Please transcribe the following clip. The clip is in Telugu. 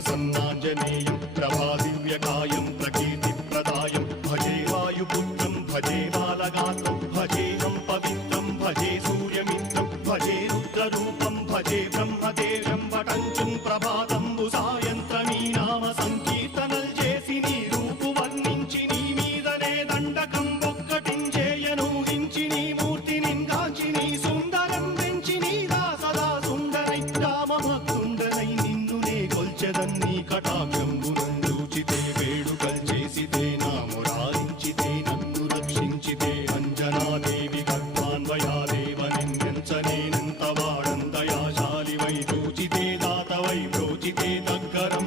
प्रसन्नाञ्जनेयं प्रभादिव्यकायं प्रकीर्तिप्रदायं भजे वायुपुत्रं भजे बालगात्रं भजेऽहं पवित्रं भजे सूर्यमित्रं भजे रुद्ररूपं भजे ब्रह्मदेव्यं वटञ्चं ప్రభాతంబు సాయంత్రమీ నామ సంకీర్తనల్ చేసి నీ రూపు వర్ణించి నీ మీదనే దండకం ఒక్కటించేయను హించి నీ మూర్తిని గాంచి నీ సుందరం పెంచి నీ దాసదా సుందరై రామభక్తుండనై నిన్నునే కొల్చెదన్ని కటాక్షంబునందూచితే వేడుకల్ చేసితే నా మురారించితే నన్ను రక్షించితే అంజనాదేవి గర్భాన్వయాదేవనెంచనేనంత వాడందయాశాలివై చూచితే దాతవై ప్రోచితే దగ్గరం